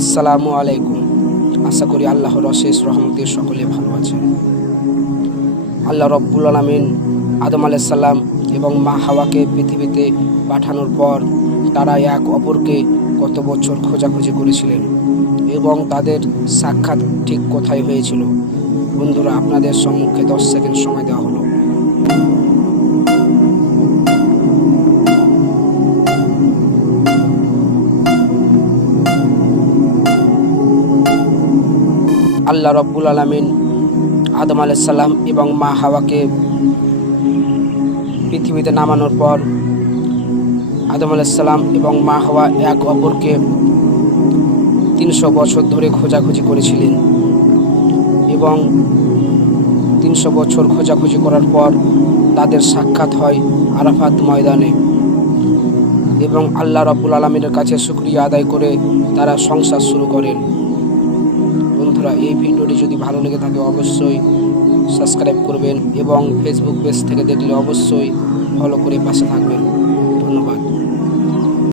আসসালামু আলাইকুম। আশা করি আল্লাহর অশেষ রহমতে সকলে ভালো আছেন। আল্লাহ রব্বুল আলামিন আদম আলাইহিস সালাম এবং মা হাওয়াকে পৃথিবীতে পাঠানোর পর তারা এক অপরকে কত বছর খোঁজাখুঁজি করেছিলেন এবং তাদের সাক্ষাৎ ঠিক কোথায় হয়েছিল। বন্ধুরা, আপনাদের সম্মুখে 10 সেকেন্ড সময় দেওয়া হলো। আল্লাহ রব্বুল আলামিন আদম আলাইহিস সালাম এবং মা হাওয়াকে পৃথিবীতে নামানোর পর আদম আলাইহিস সালাম এবং মা হাওয়া এক অপরকে 300 বছর ধরে খোঁজাখুঁজি করেছিলেন এবং 300 বছর খোঁজাখুঁজি করার পর তাদের সাক্ষাৎ হয় আরাফাত ময়দানে এবং আল্লাহ রব্বুল আলামিনের কাছে শুকরিয়া আদায় করে তারা সংসার শুরু করেন। বন্ধুরা, এই ভিডিওটি যদি ভালো লেগে থাকে অবশ্যই সাবস্ক্রাইব করবেন এবং ফেসবুক পেজ থেকে দেখলে অবশ্যই ফলো করে পাশে থাকবেন। ধন্যবাদ।